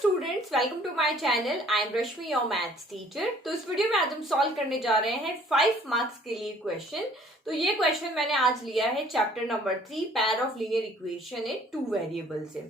Students, welcome to my channel. I am Rashmi, your maths teacher. तो इस video में आज हम सॉल्व करने जा रहे हैं 5 मार्क्स के लिए क्वेश्चन। तो ये क्वेश्चन मैंने आज लिया है chapter number 3 pair of linear equation in 2 variable से।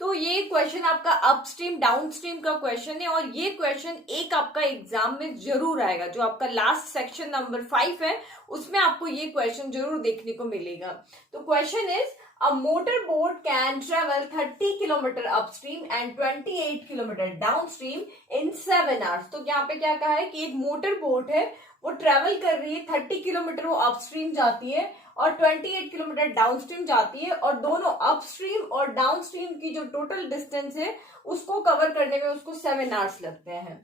तो ये क्वेश्चन आपका अपस्ट्रीम डाउनस्ट्रीम का क्वेश्चन है और ये क्वेश्चन एक आपका एग्जाम में जरूर आएगा। जो आपका लास्ट सेक्शन नंबर 5 है उसमें आपको ये क्वेश्चन जरूर देखने को मिलेगा। तो question is A motorboat can travel 30 kilometer upstream and 28 kilometer downstream in 7 hours। तो यहाँ पे क्या कहा है कि एक मोटर बोट है, वो ट्रेवल कर रही है 30 किलोमीटर, वो अपस्ट्रीम जाती है और 28 किलोमीटर डाउनस्ट्रीम जाती है और दोनों अपस्ट्रीम और डाउनस्ट्रीम की जो टोटल डिस्टेंस है उसको कवर करने में उसको 7 आवर्स लगते हैं।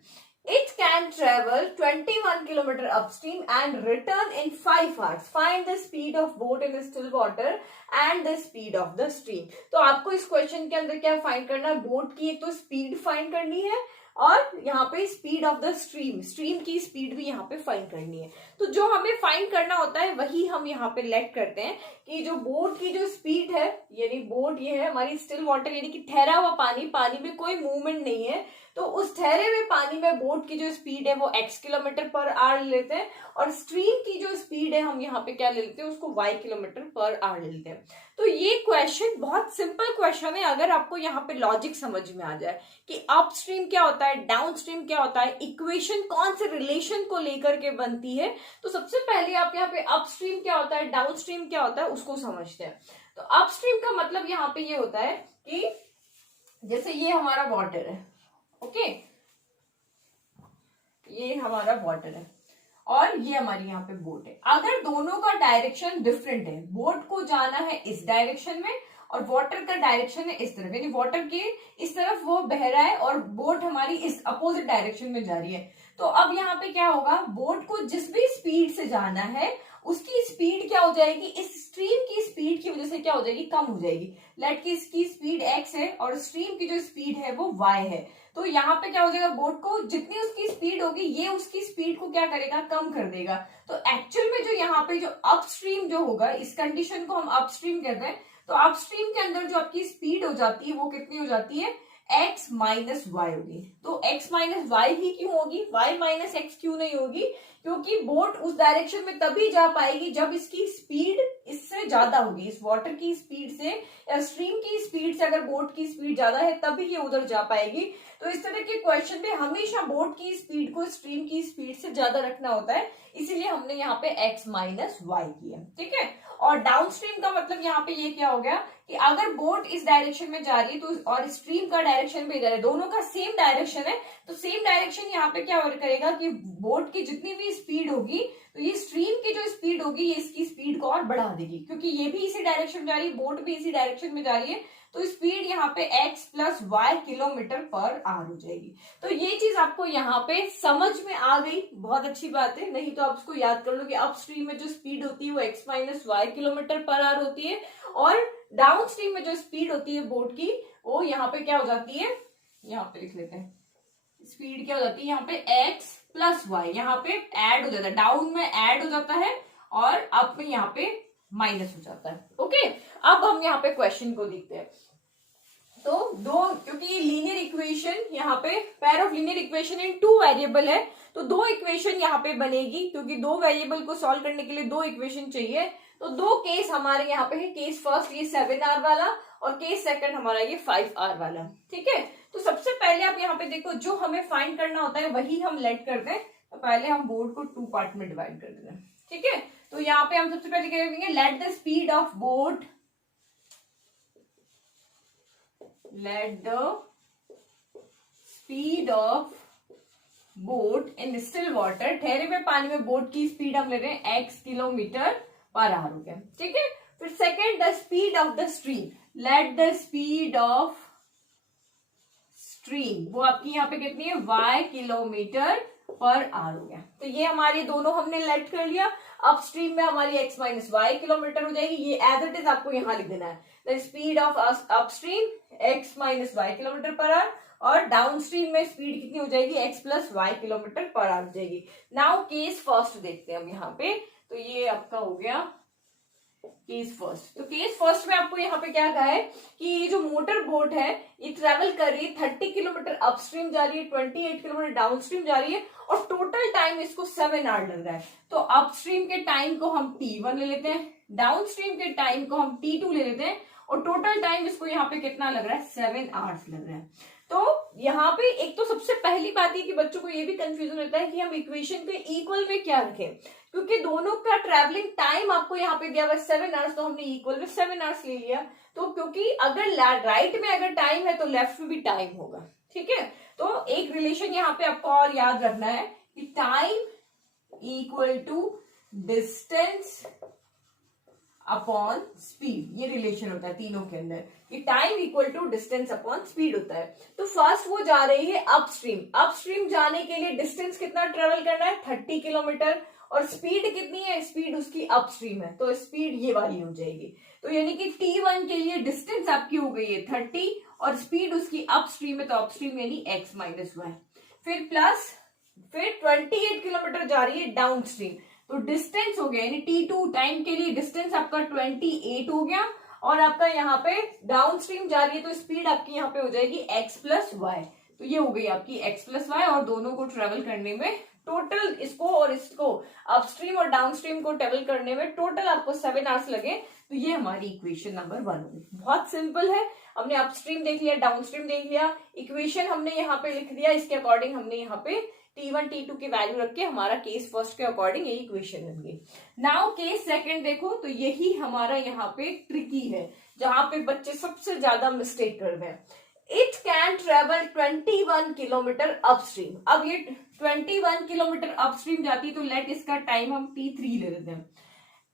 It can travel 21 kilometer upstream and return in 5 hours. Find the speed of boat in the still water and the speed of the stream. तो आपको इस क्वेश्चन के अंदर क्या फाइंड करना है? बोट की एक तो स्पीड फाइंड करनी है और यहाँ पे स्पीड ऑफ द स्ट्रीम की स्पीड भी यहाँ पे फाइंड करनी है। तो जो हमें फाइंड करना होता है वही हम यहाँ पे लेट करते हैं कि जो बोट की जो स्पीड है, यानी बोट ये है हमारी स्टिल वाटर, यानी कि ठहरा हुआ पानी, पानी में कोई मूवमेंट नहीं है, तो उस ठहरे हुए पानी में बोट की जो स्पीड है वो x किलोमीटर पर आवर लेते हैं और स्ट्रीम की जो स्पीड है हम यहाँ पे क्या ले लेते हैं, उसको y किलोमीटर पर आवर ले लेते हैं। तो ये क्वेश्चन बहुत सिंपल क्वेश्चन है अगर आपको यहाँ पे लॉजिक समझ में आ जाए कि अपस्ट्रीम क्या होता है, डाउनस्ट्रीम क्या होता है, इक्वेशन कौन से रिलेशन को लेकर के बनती है। तो सबसे पहले आप यहाँ पे अपस्ट्रीम क्या होता है, डाउनस्ट्रीम क्या होता है उसको समझते हैं। तो अपस्ट्रीम का मतलब यहाँ पे ये होता है कि जैसे ये हमारा वाटर है, ओके, ये हमारा वाटर है और ये हमारी यहाँ पे बोट है। अगर दोनों का डायरेक्शन डिफरेंट है, बोट को जाना है इस डायरेक्शन में और वाटर का डायरेक्शन है इस तरफ, यानी वाटर के इस तरफ वो बह रहा है और बोट हमारी इस अपोजिट डायरेक्शन में जा रही है, तो अब यहाँ पे क्या होगा, बोट को जिस भी स्पीड से जाना है उसकी स्पीड क्या हो जाएगी, इस स्ट्रीम की स्पीड की वजह से क्या हो जाएगी, कम हो जाएगी। लेट की इसकी स्पीड x है और स्ट्रीम की जो स्पीड है वो y है, तो यहाँ पे क्या हो जाएगा, बोट को जितनी उसकी स्पीड होगी ये उसकी स्पीड को क्या करेगा, कम कर देगा। तो एक्चुअल में जो यहाँ पे जो अपस्ट्रीम जो होगा, इस कंडीशन को हम अपस्ट्रीम कहते हैं। तो अपस्ट्रीम के अंदर जो आपकी स्पीड हो जाती है वो कितनी हो जाती है, x माइनस वाई होगी। तो x माइनस वाई ही क्यों होगी, y माइनस एक्स क्यों नहीं होगी, क्योंकि बोट उस डायरेक्शन में तभी जा पाएगी जब इसकी स्पीड इससे ज्यादा होगी, इस वाटर की स्पीड से या स्ट्रीम की स्पीड से। अगर बोट की स्पीड ज्यादा है तभी ये उधर जा पाएगी। तो इस तरह के क्वेश्चन में हमेशा बोट की स्पीड को स्ट्रीम की स्पीड से ज्यादा रखना होता है, इसीलिए हमने यहाँ पे x माइनस वाई किया, ठीक है। और डाउनस्ट्रीम का मतलब यहाँ पे ये क्या हो गया कि अगर बोट इस डायरेक्शन में जा रही है तो और स्ट्रीम का डायरेक्शन भी इधर है, दोनों का सेम डायरेक्शन है, तो सेम डायरेक्शन यहाँ पे क्या करेगा कि बोट की जितनी भी स्पीड होगी तो ये स्ट्रीम की जो स्पीड होगी ये इसकी स्पीड को और बढ़ा देगी, क्योंकि ये भी इसी डायरेक्शन में जा रही है, बोट भी इसी डायरेक्शन में जा रही है, तो स्पीड यहाँ पे x plus y kilometre per hour हो जाएगी। तो ये चीज आपको यहाँ पे समझ में आ गई, बहुत अच्छी बात है। नहीं तो आप उसको याद कर लो कि अपस्ट्रीम में जो स्पीड होती है वो x minus y kilometre per hour होती है और डाउनस्ट्रीम में जो स्पीड होती है बोट की वो यहाँ पे क्या हो जाती है, यहाँ पे लिख लेते हैं, स्पीड क्या हो जाती है यहाँ पे x प्लस वाई, यहाँ पे ऐड हो जाता है, डाउन में ऐड हो जाता है और अप में यहाँ पे माइनस हो जाता है। ओके, अब हम यहाँ पे क्वेश्चन को देखते हैं। तो दो, क्योंकि लीनियर इक्वेशन यहाँ पे pair of linear equation in 2 variable है, तो 2 इक्वेशन यहाँ पे बनेगी, क्योंकि 2 वेरिएबल को सॉल्व करने के लिए 2 इक्वेशन चाहिए। तो 2 केस हमारे यहाँ पे है, केस फर्स्ट ये 7 आवर वाला और केस सेकंड हमारा ये 5 आवर वाला, ठीक है। तो सबसे पहले आप यहाँ पे देखो, जो हमें फाइंड करना होता है वही हम लेट करते हैं। तो पहले हम बोर्ड को 2 पार्ट में डिवाइड कर देते हैं, ठीक है। तो यहाँ पे हम सबसे पहले क्या करेंगे, let the speed of boat, let the speed of boat in still water, ठहरे हुए पानी में बोट की स्पीड हम ले रहे हैं x किलोमीटर पर आवर हो गया, ठीक है। फिर second, the speed of the stream, let the speed of stream, वो आपकी यहाँ पे कितनी है, y किलोमीटर पर आवर हो गया। तो ये हमारे दोनों हमने लेट कर लिया। अपस्ट्रीम में हमारी x माइनस वाई किलोमीटर हो जाएगी, ये एज इट इज आपको यहाँ लिख देना है, the speed of upstream x minus y kilometre per hour, और डाउनस्ट्रीम में स्पीड कितनी हो जाएगी, x plus y kilometre per hour हो जाएगी। नाउ केस फर्स्ट देखते हैं हम यहाँ पे। तो ये आपका हो गया केस फर्स्ट। तो केस फर्स्ट में आपको यहाँ पे क्या कहा है कि ये जो मोटर बोट है ये ट्रेवल कर रही है 30 किलोमीटर अपस्ट्रीम जा रही है, 28 किलोमीटर डाउनस्ट्रीम जा रही है और टोटल टाइम इसको 7 आवर लग रहा है। तो अपस्ट्रीम के टाइम को हम T1 ले लेते हैं, डाउनस्ट्रीम के टाइम को हम T2 ले लेते हैं और टोटल टाइम इसको यहाँ पे कितना लग रहा है 7 आवर्स लग रहा है। तो यहाँ पे एक तो सबसे पहली बात ये कि बच्चों को ये भी कंफ्यूजन रहता है कि हम इक्वेशन के इक्वल में क्या रखें, क्योंकि दोनों का ट्रैवलिंग टाइम आपको यहाँ पे दिया हुआ 7 आवर्स, तो हमने इक्वल में 7 आवर्स ले लिया। तो क्योंकि अगर राइट में अगर टाइम है तो लेफ्ट में भी टाइम होगा, ठीक है। तो एक रिलेशन यहाँ पे आपको और याद रखना है कि time equal to distance upon speed, ये रिलेशन होता है तीनों के अंदर कि time equal to distance upon speed होता है। तो फर्स्ट वो जा रही है अपस्ट्रीम, अपस्ट्रीम जाने के लिए डिस्टेंस कितना ट्रेवल करना है 30 किलोमीटर और स्पीड कितनी है, स्पीड उसकी अपस्ट्रीम है तो स्पीड ये वाली हो जाएगी। तो यानी कि T1 के लिए डिस्टेंस आपकी हो गई है 30 और स्पीड उसकी अपस्ट्रीम है तो अपस्ट्रीम यानी x माइनस वाई, फिर प्लस फिर 28 किलोमीटर जा रही है डाउनस्ट्रीम तो डिस्टेंस हो गया यानी T2 टाइम के लिए डिस्टेंस आपका 28 हो गया और आपका यहाँ पे डाउनस्ट्रीम जा रही है तो स्पीड आपकी यहाँ पे हो जाएगी x प्लस वाई। तो ये हो गई आपकी x प्लस वाई और दोनों को ट्रेवल करने में टोटल इसको और इसको अपस्ट्रीम और डाउनस्ट्रीम को ट्रेवल करने में टोटल आपको 7 आवर्स लगे। तो ये हमारी इक्वेशन नंबर 1 होगी। बहुत सिंपल है, हमने अपस्ट्रीम देख लिया, डाउनस्ट्रीम देख लिया, इक्वेशन हमने यहाँ पे लिख दिया, इसके अकॉर्डिंग हमने यहाँ पे T1 T2 की वैल्यू रख के हमारा केस फर्स्ट के अकॉर्डिंग ये इक्वेशन बन गई। नाउ केस सेकंड देखो तो यही हमारा यहाँ पे ट्रिकी है जहां पे बच्चे सबसे ज्यादा मिस्टेक कर रहे हैं। It can travel 21 kilometre upstream. अब ये 21 किलोमीटर अपस्ट्रीम जाती है तो लेट इसका टाइम हम T3 ले लेते हैं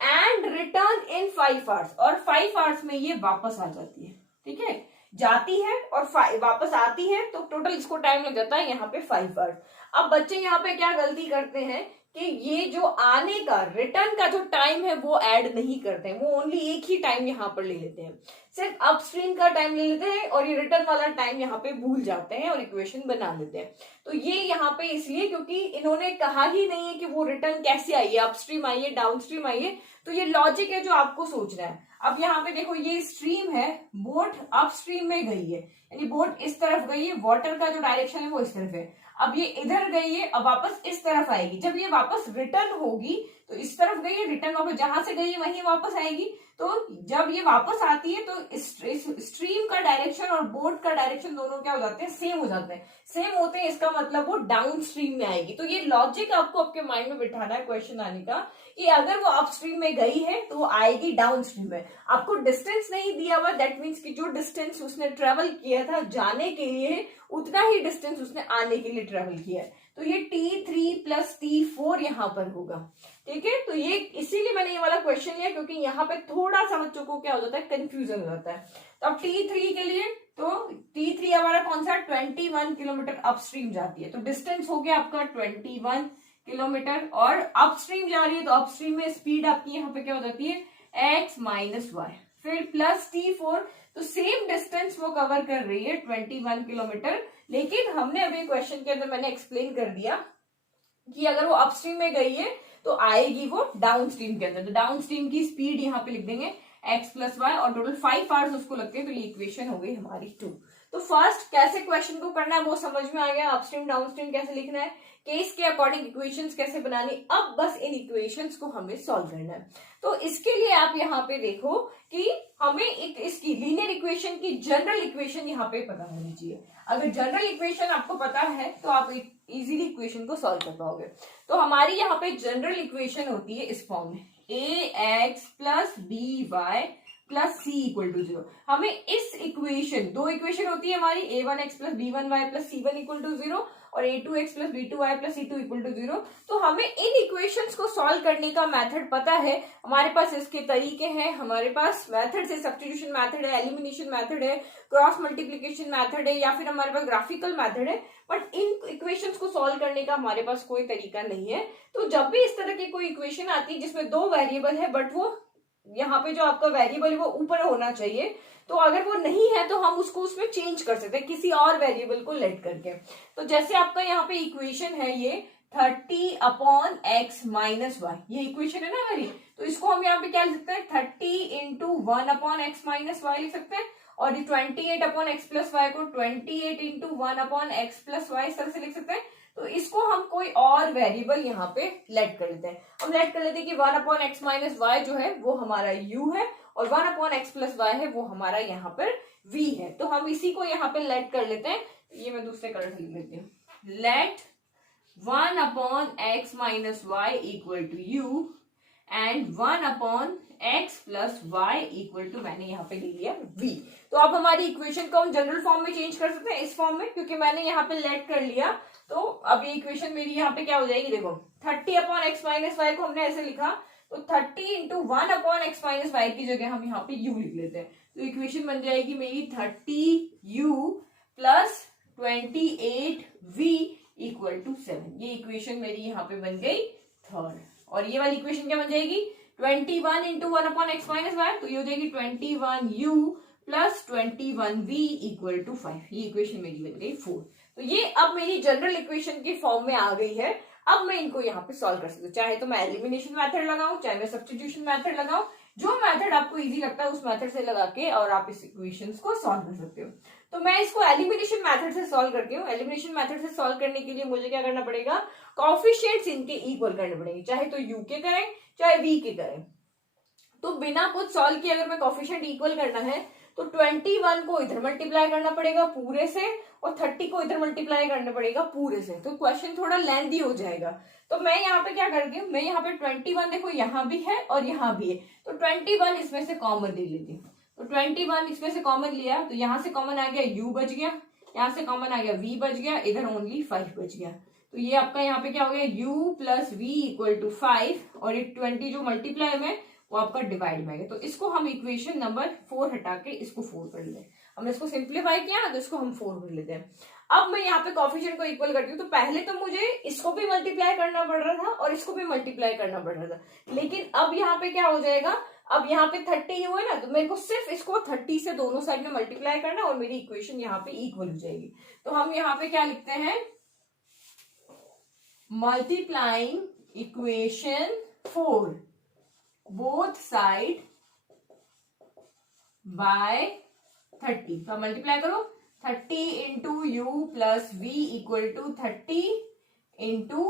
एंड रिटर्न इन 5 आवर्स और 5 आवर्स में ये वापस आ जाती है, ठीक है, जाती है और वापस आती है तो टोटल इसको टाइम लग जाता है यहाँ पे 5 आवर्स। अब बच्चे यहाँ पे क्या गलती करते हैं कि ये जो आने का रिटर्न का जो टाइम है वो ऐड नहीं करते हैं, वो ओनली एक ही टाइम यहाँ पर ले लेते हैं, सिर्फ अपस्ट्रीम का टाइम ले लेते हैं और ये रिटर्न वाला टाइम यहाँ पे भूल जाते हैं और इक्वेशन बना लेते हैं। तो ये यहाँ पे इसलिए क्योंकि इन्होंने कहा ही नहीं है कि वो रिटर्न कैसे आई है, अपस्ट्रीम आई है डाउनस्ट्रीम आई है। तो ये लॉजिक है जो आपको सोचना है। अब यहाँ पे देखो ये स्ट्रीम है, बोट अपस्ट्रीम में गई है यानी बोट इस तरफ गई है, वाटर का जो डायरेक्शन है वो इस तरफ है। अब ये इधर गई है, अब वापस इस तरफ आएगी, जब ये वापस रिटर्न होगी तो इस तरफ गई है, रिटर्न वापस जहां से गई है वहीं वापस आएगी। तो जब ये वापस आती है तो स्ट्रीम का डायरेक्शन और बोट का डायरेक्शन दोनों क्या हो जाते हैं, सेम हो जाते हैं। सेम होते हैं इसका मतलब वो डाउन स्ट्रीम में आएगी। तो ये लॉजिक आपको आपके माइंड में बिठाना है क्वेश्चन आने का कि अगर वो अपस्ट्रीम में गई है तो वो आएगी डाउन स्ट्रीम में। आपको डिस्टेंस नहीं दिया हुआ, दैट मीन्स कि जो डिस्टेंस उसने ट्रेवल किया था जाने के लिए उतना ही डिस्टेंस उसने आने के लिए ट्रेवल किया है। तो ये T3 प्लस T4 यहाँ पर होगा, ठीक है। तो ये इसीलिए मैंने ये वाला क्वेश्चन लिया क्योंकि यहाँ पे थोड़ा सा बच्चों को क्या हो जाता है, कंफ्यूजन हो जाता है। तो अब T3 के लिए तो T3 हमारा कौन सा 21 किलोमीटर अपस्ट्रीम जाती है तो डिस्टेंस हो गया आपका 21 किलोमीटर और अपस्ट्रीम जा रही है तो अपस्ट्रीम में स्पीड आपकी यहाँ पे क्या हो जाती है x माइनस वाई, फिर प्लस T4 तो सेम डिस्टेंस वो कवर कर रही है 21 किलोमीटर। लेकिन हमने अभी क्वेश्चन के अंदर मैंने एक्सप्लेन कर दिया कि अगर वो अपस्ट्रीम में गई है तो आएगी वो डाउन स्ट्रीम के अंदर। तो डाउन स्ट्रीम की स्पीड यहाँ पे लिख देंगे x प्लस वाई और टोटल 5 आवर्स उसको लगते हैं। तो ये इक्वेशन हो गई हमारी 2। तो फर्स्ट कैसे क्वेश्चन को करना है वो समझ में आ गया, अपस्ट्रीम डाउन स्ट्रीम कैसे लिखना है, केस के अकॉर्डिंग इक्वेशंस कैसे बनानी। अब बस इन इक्वेशंस को हमें सॉल्व करना है। तो इसके लिए आप यहाँ पे देखो कि हमें एक इसकी लीनियर इक्वेशन की जनरल इक्वेशन यहाँ पे पता होनी चाहिए। अगर जनरल इक्वेशन आपको पता है तो आप इजीली इक्वेशन को सॉल्व कर पाओगे। तो हमारी यहाँ पे जनरल इक्वेशन होती है इस फॉर्म में ax plus by plus c equal to 0। हमें इस इक्वेशन, दो इक्वेशन होती है हमारी a1x plus b1y plus c1 equal to 0 और a2x plus b2y plus c2 equal to 0। तो हमें इन इक्वेशंस को सॉल्व करने का मेथड पता है, हमारे पास इसके तरीके हैं, हमारे पास मेथड है, सब्स्टिट्यूशन मेथड है, एलिमिनेशन मेथड है, क्रॉस मल्टीप्लिकेशन मेथड है या फिर हमारे पास ग्राफिकल मेथड है। बट इन इक्वेशंस को सॉल्व करने का हमारे पास कोई तरीका नहीं है। तो जब भी इस तरह की कोई इक्वेशन आती है जिसमें दो वेरिएबल है बट वो यहाँ पे जो आपका वेरिएबल है वो ऊपर होना चाहिए, तो अगर वो नहीं है तो हम उसको उसमें चेंज कर सकते हैं किसी और वेरिएबल को लेट करके। तो जैसे आपका यहाँ पे इक्वेशन है ये 30 अपॉन एक्स माइनस वाई, ये इक्वेशन है ना हमारी। तो इसको हम यहाँ पे क्या लिख सकते हैं, 30 into 1 upon x minus y लिख सकते हैं। और ये 28 अपॉन एक्स प्लस वाई को 28 into 1 upon x plus y इस तरह से लिख सकते हैं। तो इसको हम कोई और वेरिएबल यहाँ पे लेट कर लेते हैं। हम लेट कर लेते हैं कि 1 अपॉन एक्स माइनस वाई जो है वो हमारा u है और 1 अपॉन एक्स प्लस वाई है वो हमारा यहाँ पर v है। तो हम इसी को यहाँ पे लेट कर लेते हैं। ये मैं दूसरे कलर से लिख लेती हूँ, let 1 upon x minus y equal to u and 1 upon x plus y equal to, मैंने यहाँ पे ले लिया v। तो अब हमारी इक्वेशन को हम जनरल फॉर्म में चेंज कर सकते हैं इस फॉर्म में, क्योंकि मैंने यहाँ पे लेट कर लिया। तो अब ये इक्वेशन मेरी यहाँ पे क्या हो जाएगी, देखो 30 अपॉन एक्स माइनस वाई को हमने ऐसे लिखा, तो 30 into 1 upon x minus y की जगह हम यहाँ पे u लिख लेते हैं। तो इक्वेशन बन जाएगी मेरी 30u plus 28v equal to 7। ये इक्वेशन मेरी यहाँ पे बन गई थर्ड। और ये वाली इक्वेशन क्या बन जाएगी, 21 into 1 upon x minus y, तो ये हो जाएगी 21u plus 21v equal to 5। ये इक्वेशन मेरी बन गई 4। तो ये अब मेरी जनरल इक्वेशन की फॉर्म में आ गई है। अब मैं इनको यहाँ पे सॉल्व कर सकती हूँ, चाहे तो मैं एलिमिनेशन मेथड लगाऊं, चाहे मैं सब्स्टिट्यूशन मेथड लगाऊं, जो मेथड आपको इजी लगता है उस मेथड से लगा के और आप इस इक्वेशंस को सॉल्व कर सकते हो। तो मैं इसको एलिमिनेशन मेथड से सॉल्व करती हूँ। एलिमिनेशन मेथड से सॉल्व करने के लिए मुझे क्या करना पड़ेगा, कोएफिशिएंट्स इनके इक्वल करने पड़ेंगे, चाहे तो u के करें चाहे v के करें। तो बिना कुछ सॉल्व किए अगर मैं कोएफिशिएंट इक्वल करना है तो 21 को इधर मल्टीप्लाई करना पड़ेगा पूरे से और 30 को इधर मल्टीप्लाई करना पड़ेगा पूरे से। तो क्वेश्चन थोड़ा लेंथी हो जाएगा। तो मैं यहाँ पे क्या करती हूँ, मैं यहाँ पे 21 देखो यहाँ भी है और यहाँ भी है, तो 21 इसमें से कॉमन ले लेती हूँ। तो 21 इसमें से कॉमन लिया तो यहाँ से कॉमन आ गया u बच गया, यहाँ से कॉमन आ गया v बच गया, इधर ओनली 5 बच गया। तो ये आपका यहाँ पे क्या हो गया, u plus v equal to 5 और ये 20 जो मल्टीप्लाई में वो आपका डिवाइड में है। तो इसको हम इक्वेशन नंबर 4 हटा के इसको 4 कर लेते हैं। हमने इसको सिंप्लीफाई किया तो इसको हम 4 कर लेते हैं। अब मैं यहाँ पे कोएफिशिएंट को इक्वल करती हूँ। तो पहले तो मुझे इसको भी मल्टीप्लाई करना पड़ रहा था और इसको भी मल्टीप्लाई करना पड़ रहा था, लेकिन अब यहाँ पे क्या हो जाएगा, अब यहाँ पे 30 हुए ना, तो मेरे को सिर्फ इसको 30 से दोनों साइड में मल्टीप्लाई करना और मेरी इक्वेशन यहाँ पे इक्वल हो जाएगी। तो हम यहाँ पे क्या लिखते हैं, multiplying equation 4 both side by 30। तो मल्टीप्लाई करो, 30 into u plus v equal to 30 into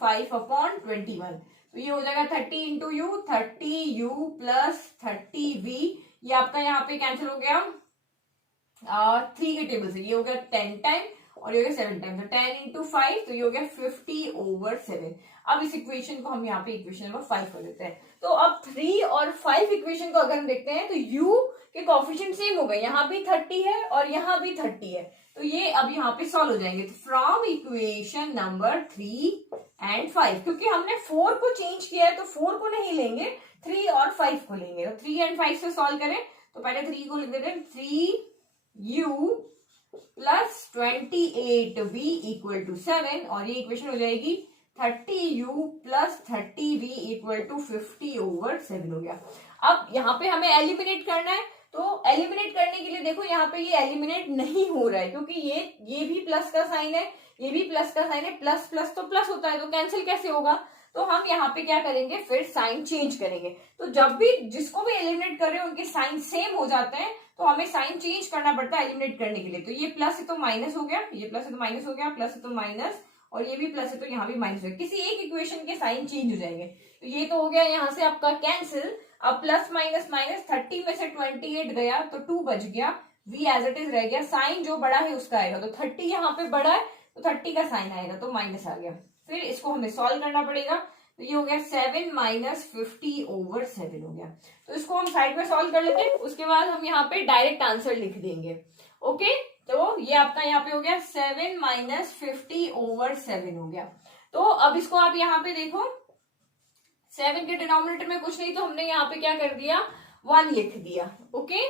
5 upon 21। तो ये हो जाएगा 30 into u, 30 u plus 30 v. ये आपका यहाँ पे कैंसिल हो गया 3 के टेबल से, ये हो गया 10 टाइम और ये हो गया 7 टाइम। तो 10 इंटू 5 तो ये हो गया 50/7। अब इस इक्वेशन को हम यहाँ पे इक्वेशन नंबर 5 कर देते हैं। तो अब 3 और 5 इक्वेशन को अगर हम देखते हैं तो u के कोएफिशिएंट सेम हो गए, यहाँ भी 30 है और यहाँ भी 30 है। तो ये अब यहाँ पे सॉल्व हो जाएंगे। तो फ्रॉम इक्वेशन नंबर 3 एंड 5, क्योंकि हमने 4 को चेंज किया है तो 4 को नहीं लेंगे, 3 और 5 को लेंगे। तो 3 एंड 5 से सॉल्व करें तो पहले 3 को लिख देते हैं, 3u plus 28v equal to 7 और ये इक्वेशन हो जाएगी 30u plus 30v equal to 50/7 हो गया। अब यहाँ पे हमें एलिमिनेट करना है, तो एलिमिनेट करने के लिए देखो यहाँ पे ये एलिमिनेट नहीं हो रहा है, क्योंकि ये भी प्लस का साइन है, ये भी प्लस का साइन है, प्लस प्लस तो प्लस होता है, तो कैंसिल कैसे होगा। तो हम यहाँ पे क्या करेंगे, फिर साइन चेंज करेंगे। तो जब भी जिसको भी एलिमिनेट कर रहे हो उनके साइन सेम हो जाते हैं, तो हमें साइन चेंज करना पड़ता है एलिमिनेट करने के लिए। तो ये प्लस है तो माइनस हो गया, ये प्लस है तो माइनस हो गया, प्लस है तो माइनस, और ये भी प्लस है तो यहाँ भी माइनस हो गया। किसी एक इक्वेशन के साइन चेंज हो जाएंगे। तो ये तो हो गया यहाँ से आपका कैंसिल। अब प्लस माइनस माइनस, 30 में से 28 गया तो 2 बच गया, v एज इट इज रह गया, साइन जो बड़ा है उसका आएगा। तो 30 यहाँ पे बड़ा है तो 30 का साइन आएगा, तो माइनस आ गया। फिर इसको हमें सॉल्व करना पड़ेगा। तो ये हो गया 7 माइनस 50/7 हो गया। तो इसको हम साइड में सॉल्व कर लेते हैं, उसके बाद हम यहाँ पे डायरेक्ट आंसर लिख देंगे। ओके, तो ये आपका यहाँ पे हो गया 7 माइनस 50/7 हो गया। तो अब इसको आप यहाँ पे देखो, 7 के डिनोमिनेटर में कुछ नहीं, तो हमने यहाँ पे क्या कर दिया, 1 लिख दिया। ओके,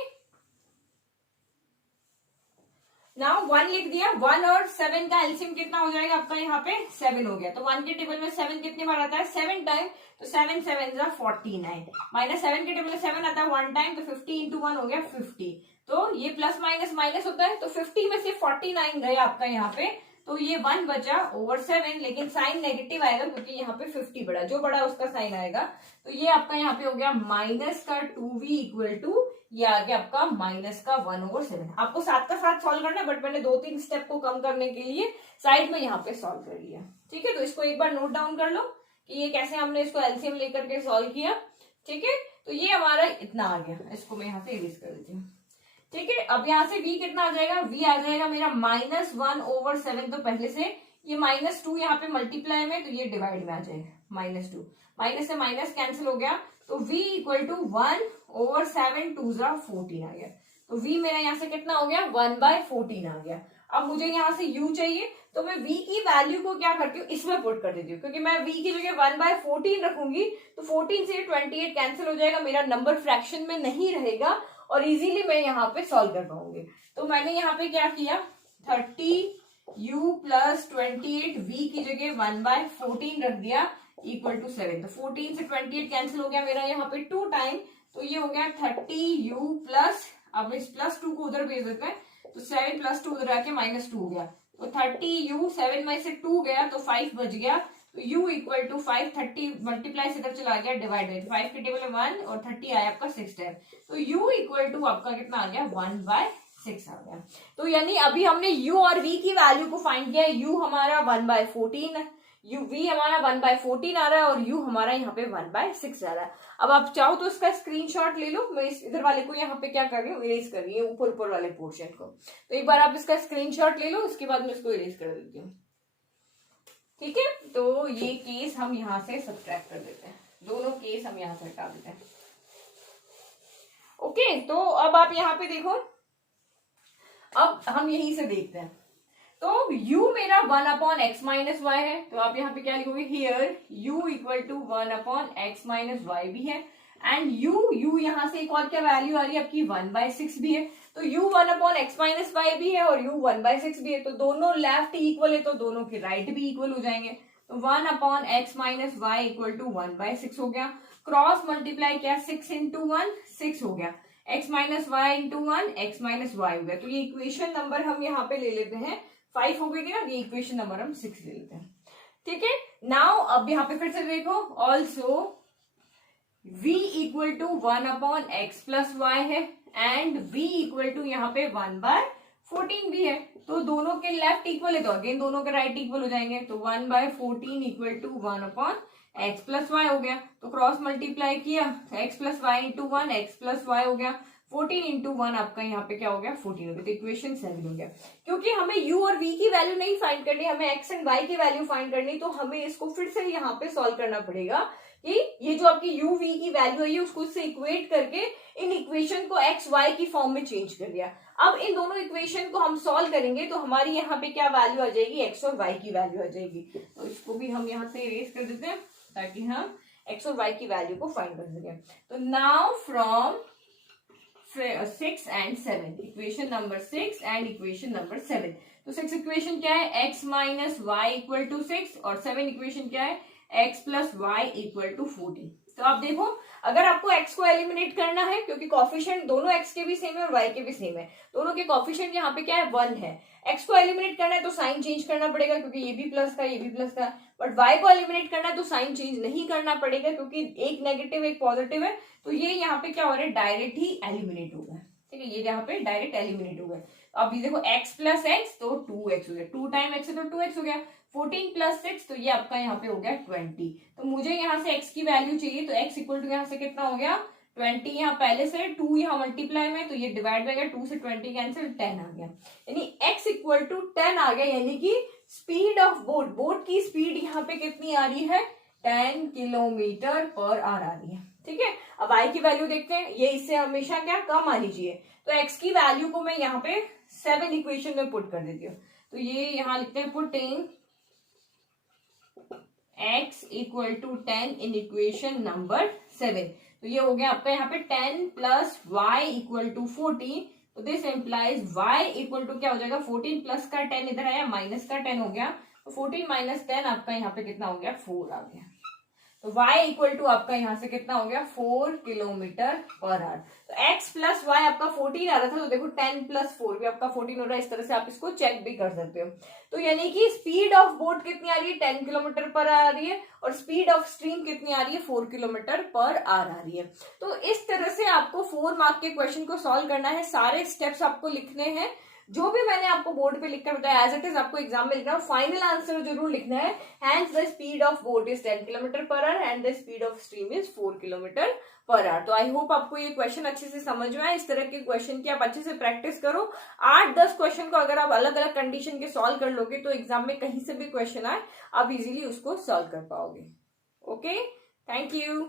नाउ 1 लिख दिया। 1 और 7 का एलसीएम कितना हो जाएगा आपका, यहाँ पे 7 हो गया। तो 1 के टेबल में 7 कितनी बार आता है, 7 टाइम। तो 7 7 जा 49, माइनस 7 के टेबल में 7 आता है 1 टाइम, तो 50 इंटू 1 हो गया 50। तो ये प्लस माइनस माइनस होता है, तो 50 में से 49 गए आपका यहाँ पे तो ये 1 बचा ओवर 7, लेकिन साइन नेगेटिव आएगा क्योंकि यहाँ पे 50 बड़ा, जो बड़ा उसका साइन आएगा। तो ये आपका यहाँ पे हो गया माइनस का 2v इक्वल टू ये आ गया आपका माइनस का 1/7। आपको साथ का साथ सॉल्व करना है, बट मैंने 2-3 स्टेप को कम करने के लिए साइड में यहाँ पे सॉल्व कर लिया। ठीक है, तो इसको एक बार नोट डाउन कर लो कि ये कैसे हमने इसको एलसीएम लेकर के सॉल्व किया। ठीक है, तो ये हमारा इतना आ गया, इसको मैं यहाँ से इरेज कर देती हूँ। ठीक है, अब यहाँ से v कितना आ जाएगा, v आ जाएगा मेरा -1/7। तो पहले से ये -2 यहाँ पे मल्टीप्लाई में, तो ये डिवाइड में आ जाएगा -2, माइनस से माइनस कैंसिल हो गया, तो v इक्वल टू 1/7 2 14 आ गया। तो v मेरा यहाँ से कितना हो गया 1/14 आ गया। अब मुझे यहाँ से u चाहिए, तो मैं v की वैल्यू को क्या करती हूँ, इसमें पुट कर देती हूँ, क्योंकि मैं v की जगह 1/14 रखूंगी तो 14 से 28 कैंसिल हो जाएगा, मेरा नंबर फ्रैक्शन में नहीं रहेगा और इजीली मैं यहाँ पे सॉल्व कर पाऊंगी। तो मैंने यहाँ पे क्या किया, 30u + 28 v की जगह 1/14 रख दिया इक्वल टू 7। तो 14 से 28 कैंसिल हो गया मेरा यहाँ पे 2 टाइम, तो ये हो गया 30u प्लस, अब इस +2 को उधर भेज देते हैं, तो 7 + 2 उधर आके -2 हो गया, तो 30u 7 में से 2 गया तो 5 बच गया, तो u इक्वल टू 5, 30 मल्टीप्लाई से इधर चला गया डिवाइड में, 5 के टेबल में 1 और 30 आया आपका 6 टाइम, तो u इक्वल टू आपका कितना आ गया 1/6 आ गया। तो यानी अभी हमने u और v की वैल्यू को फाइंड किया, u हमारा 1/14, v हमारा 1/14 आ रहा है और u हमारा यहाँ पे 1/6 आ रहा है। अब आप चाहो तो इसका स्क्रीनशॉट ले लो, मैं इस इधर वाले को यहाँ पे क्या कर रही हूँ, इरेज कर रही हूँ ऊपर वाले पोर्शन को। तो एक बार आप इसका स्क्रीनशॉट ले लो, उसके बाद मैं इसको इरेज कर देती हूँ। ठीक है, तो ये केस हम यहाँ से सब्ट्रैक्ट कर देते हैं, दोनों केस हम यहाँ से हटा देते हैं। ओके, तो अब आप यहाँ पे देखो, अब हम यहीं से देखते हैं, तो u मेरा 1/x - y है, तो आप यहाँ पे क्या लिखोगे, here u equal to 1/x - y भी है, एंड u यहाँ से एक और क्या वैल्यू आ रही है आपकी 1/6 भी है, तो u 1/x - y भी है और u 1/6 भी है, तो दोनों लेफ्ट इक्वल है तो दोनों के राइट भी इक्वल हो जाएंगे, तो 1/x - y इक्वल टू 1/6 हो गया, क्रॉस मल्टीप्लाई क्या 6 × 1 6 हो गया, x - y × 1 x - y हो गया, तो ये इक्वेशन नंबर हम यहाँ पे ले लेते हैं 5 हो गई थी ना, ये इक्वेशन नंबर हम 6 ले लेते हैं। ठीक है, नाउ अब यहाँ पे फिर से देखो, also v equal to 1/x + y है एंड v इक्वल टू यहाँ पे 1/14 भी है, तो दोनों के लेफ्ट इक्वल है तो अगेन दोनों के राइट इक्वल हो जाएंगे, तो 1/14 इक्वल टू 1/x + y हो गया, तो क्रॉस मल्टीप्लाई किया x + y × 1 x + y हो गया, 14 × 1 आपका यहाँ पे क्या हो गया 14 हो गया, तो इक्वेशन 7 हो गया। क्योंकि हमें u और v की वैल्यू नहीं फाइंड करनी, हमें x एंड y की वैल्यू फाइंड करनी, तो हमें इसको फिर से यहाँ पे सॉल्व करना पड़ेगा कि ये जो आपकी u v की वैल्यू है उसको इससे इक्वेट करके इन इक्वेशन को x y की फॉर्म में चेंज कर दिया। अब इन दोनों इक्वेशन को हम सॉल्व करेंगे तो हमारी यहाँ पे क्या वैल्यू आ जाएगी, x और y की वैल्यू आ जाएगी, तो इसको भी हम यहाँ से इरेज कर देते हैं ताकि हम x और y की वैल्यू को फाइंड कर सकें। तो now from 6 and 7, equation number 6 and equation number 7, तो 6 इक्वेशन क्या है x - y इक्वल टू 6 और 7 इक्वेशन क्या है x + y इक्वल टू 14। तो आप देखो, अगर आपको x को एलिमिनेट करना है, क्योंकि कॉफिशिएंट दोनों x के भी सेम है और y के भी सेम है, दोनों के कॉफिशिएंट यहाँ पे क्या है 1 है, x को एलिमिनेट करना है तो साइन चेंज करना पड़ेगा क्योंकि ये भी प्लस था ये भी प्लस था, बट y को एलिमिनेट करना है तो साइन चेंज नहीं करना पड़ेगा क्योंकि एक नेगेटिव एक पॉजिटिव है, तो ये यहाँ पे क्या हो रहा है डायरेक्ट ही एलिमिनेट होगा। ठीक है, ये यहाँ पे डायरेक्ट एलिमिनेट हो गया। अब ये देखो x + x तो 2x हो गया, 2 टाइम x है तो 2x हो गया, 14 + 6 तो ये आपका यहाँ पे हो गया 20। तो मुझे यहाँ से x की वैल्यू चाहिए, तो x इक्वल टू यहाँ से कितना हो गया 20, यहाँ पहले से 2 यहाँ मल्टीप्लाई में, तो ये डिवाइड में गया, 2 से 20 कैंसिल 10 आ गया, यानी x इक्वल टू 10 आ गया, यानी कि स्पीड ऑफ बोट की स्पीड यहाँ पे कितनी आ रही है 10 km/h आ रही है। ठीक है, अब y की वैल्यू देखते हैं, ये इससे हमेशा क्या कम आनी चाहिए, तो x की वैल्यू को मैं यहाँ पे 7 इक्वेशन में पुट कर देती हूँ, तो ये यहाँ लिखते हैं putting x equal to 10 in equation number 7, तो ये हो गया आपका यहाँ पे 10 + y इक्वल टू 14, तो this implies y equal to क्या हो जाएगा 14 प्लस का 10 इधर आया माइनस का 10 हो गया, तो 14 - 10 आपका यहाँ पे कितना हो गया 4 आ गया। तो y इक्वल टू आपका यहाँ से कितना हो गया 4 किलोमीटर पर आवर। तो x प्लस वाई आपका 14 आ रहा था, तो देखो 10 प्लस 4 भी आपका 14 हो रहा है। इस तरह से आप इसको चेक भी कर सकते हो। तो यानी कि स्पीड ऑफ बोट कितनी आ रही है 10 किलोमीटर पर आ रही है, और स्पीड ऑफ स्ट्रीम कितनी आ रही है 4 किलोमीटर पर आवर आ रही है। तो इस तरह से आपको 4 मार्क के क्वेश्चन को सॉल्व करना है। सारे स्टेप्स आपको लिखने हैं, जो भी मैंने आपको बोर्ड पे लिखकर बताया एज इट इज आपको एग्जाम में लिखना है। फाइनल आंसर जरूर लिखना है। Hence the speed of boat is 10 kilometre per hour and the speed of stream is 4 kilometre per hour. तो आई होप आपको ये क्वेश्चन अच्छे से समझ में आए। इस तरह के क्वेश्चन की आप अच्छे से प्रैक्टिस करो। 8-10 क्वेश्चन को अगर आप अलग अलग कंडीशन के सॉल्व कर लोगे तो एग्जाम में कहीं से भी क्वेश्चन आए आप इजीली उसको सॉल्व कर पाओगे। Okay, thank you.